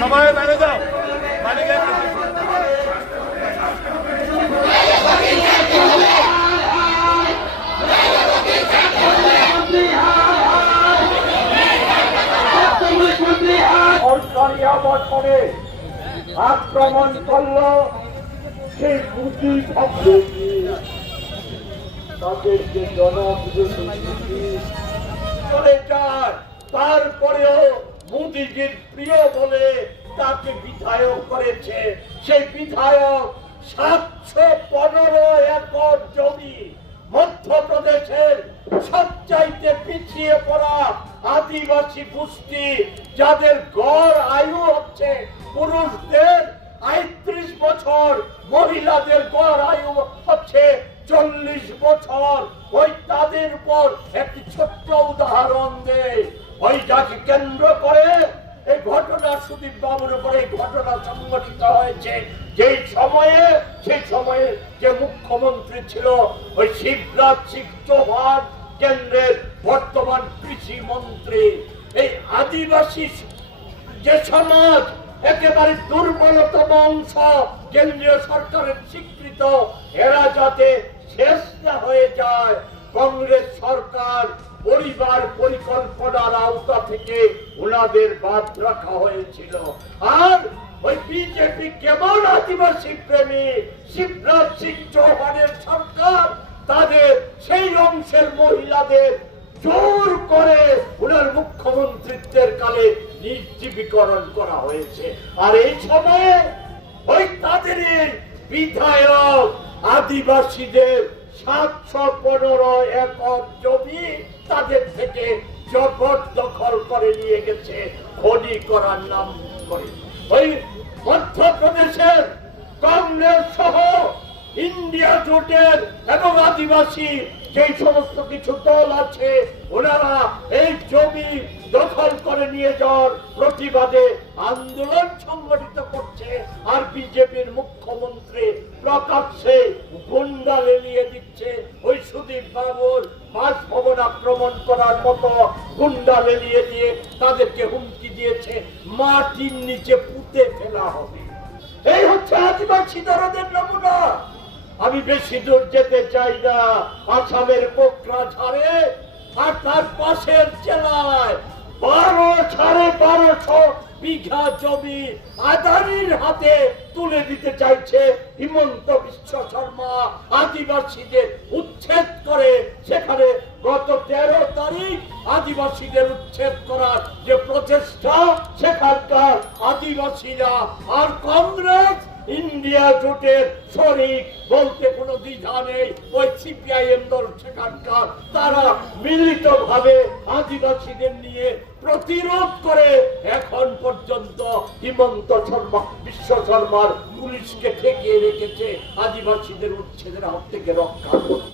সবাই বাইরে যাও। সরকারি আবাসনে আক্রমণ করল সেই মুদি ভক্তি তাদের যে জনবিরোধী চলে যায়, তারপরেও মোদিজির প্রিয় বলে তাকে বিধায়ক করেছে। সেই বিধায়ক 715 একর জমি মধ্যপ্রদেশের সবচাইতে পিছিয়ে পড়া আদিবাসী গোষ্ঠী, যাদের গড় আয়ু হচ্ছে পুরুষদের ৩৫ বছর, মহিলাদের গড় আয়ু হচ্ছে ৪০ বছর। ওই তাদের উপর একটি ছোট্ট উদাহরণ দেয়। ওই যাকে কেন্দ্র করে এই ঘটনা, সুদীপ বাবুর উপরে এই ঘটনা সংঘটিত হয়েছে। সেই সময়ে যে মুখ্যমন্ত্রী ছিল ওই শিবরাজ সিং চৌহান, কেন্দ্রের বর্তমান কৃষি মন্ত্রী। এই আদিবাসী যে সমাজ একেবারে দুর্বলতম অংশ, কেন্দ্রীয় সরকারের স্বীকৃত, এরা যাতে শেষ না হয়ে যায়, কংগ্রেস সরকার পরিবার পরিকল্পনার আওতা থেকে ওনাদের বাদ রাখা হয়েছিল। আর ওই বিজেপি কেমন আদিবাসী প্রেমী শিবরাজ সিং চৌহানের সরকার, তাদের সেই অংশের মহিলাদের জোর করে ওনার মুখ্যমন্ত্রীত্বের কালে নির্জীবীকরণ করা হয়েছে। আর এই সময়ে ওই তাদের বিধায়ক আদিবাসীদের 715 একর জমি তাদের থেকে জবরদখল করে নিয়ে গেছে খনি করার নাম করে। ওই মধ্যপ্রদেশের কংগ্রেস সহ ইন্ডিয়া জোটের এবং আদিবাসী যে সমস্ত কিছু দল আছে, ওনারা এই জমি দখল করে নিয়ে যাওয়ার প্রতিবাদে আন্দোলন সংগঠিত করছে। আর বিজেপির মুখ্যমন্ত্রী প্রকাশ্যে গুন্ডা লেলিয়ে দিচ্ছে। ওই সুদীপ বাবুর বাসভবন আক্রমণ করার মতো গুন্ডা লেলিয়ে দিয়ে তাদেরকে হুমকি দিয়েছে মাটির নিচে পুঁতে ফেলা হবে। এই হচ্ছে আদিবাসী দরদের নমুনা। আমি বেশি দূর যেতে চাই না। আসামের কোকরাঝাড়ে আর তার পাশের জেলায় 12,500 বিঘা জমি আদানির হাতে তুলে দিতে চাইছে হিমন্ত বিশ্ব শর্মা। আদিবাসীদের উচ্ছেদ করে সেখানে গত 13 তারিখ আদিবাসীদের উচ্ছেদ করার যে প্রচেষ্টা, সেখানকার আদিবাসীরা আর কংগ্রেস ইন্ডিয়া জোটের শরিক বলতে কোনো দ্বিধা নেই। ওই সিপিআইএম দল সেখানকার, তারা মিলিতভাবে আদিবাসীদের নিয়ে প্রতিরোধ করে এখন পর্যন্ত হিমন্ত বিশ্ব শর্মার পুলিশকে ঠেকিয়ে রেখেছে আদিবাসীদের উচ্ছেদের হাত থেকে রক্ষা করতে।